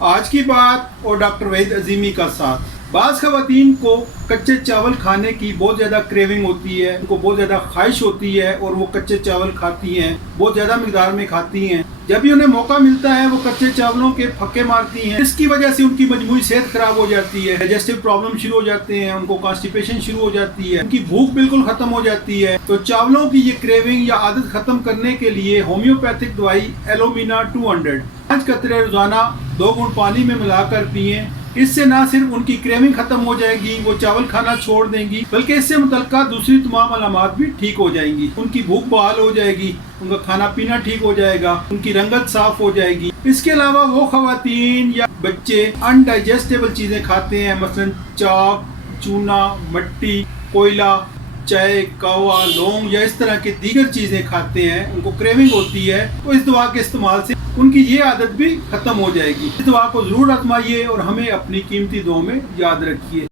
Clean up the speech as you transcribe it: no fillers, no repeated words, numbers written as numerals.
آج کی بات اور ڈاکٹر وحید عظیمی کا ساتھ۔ بعض خواتین کو کچے چاول کھانے کی بہت زیادہ کریونگ ہوتی ہے، ان کو بہت زیادہ خواہش ہوتی ہے اور وہ کچے چاول کھاتی ہیں، بہت زیادہ مقدار میں کھاتی ہیں۔ جب بھی انہیں موقع ملتا ہے وہ کچے چاولوں کے پھکے مارتی ہیں، اس کی وجہ سے ان کی مجموعی صحت خراب ہو جاتی ہے، ڈائجسٹو پرابلم شروع ہو جاتے ہیں، ان کو کانسٹیپیشن شروع ہو جاتی ہے، ان کی بھوک بالکل ختم ہو جاتی ہے۔ تو چاولوں کی یہ کریونگ یا عادت ختم کرنے کے لیے ہومیوپیتھک دوائی ایلومینا 200 5 قطرے روزانہ 2 گھونٹ پانی میں ملا کر پئیں۔ اس سے نہ صرف ان کی کریونگ ختم ہو جائے گی، وہ چاول کھانا چھوڑ دیں گی، بلکہ اس سے متعلقہ دوسری تمام علامات بھی ٹھیک ہو جائیں گی۔ ان کی بھوک بحال ہو جائے گی، ان کا کھانا پینا ٹھیک ہو جائے گا، ان کی رنگت صاف ہو جائے گی۔ اس کے علاوہ وہ خواتین یا بچے انڈائجسٹیبل چیزیں کھاتے ہیں، مثلا چاک، چونا، مٹی، کوئلہ، چائے، کہوہ، لونگ یا اس طرح کے دیگر چیزیں کھاتے ہیں، ان کو کریونگ ہوتی ہے، تو اس دوا کے استعمال سے ان کی یہ عادت بھی ختم ہو جائے گی۔ اس دعا کو ضرور آزمائیے اور ہمیں اپنی قیمتی دعاؤں میں یاد رکھیے۔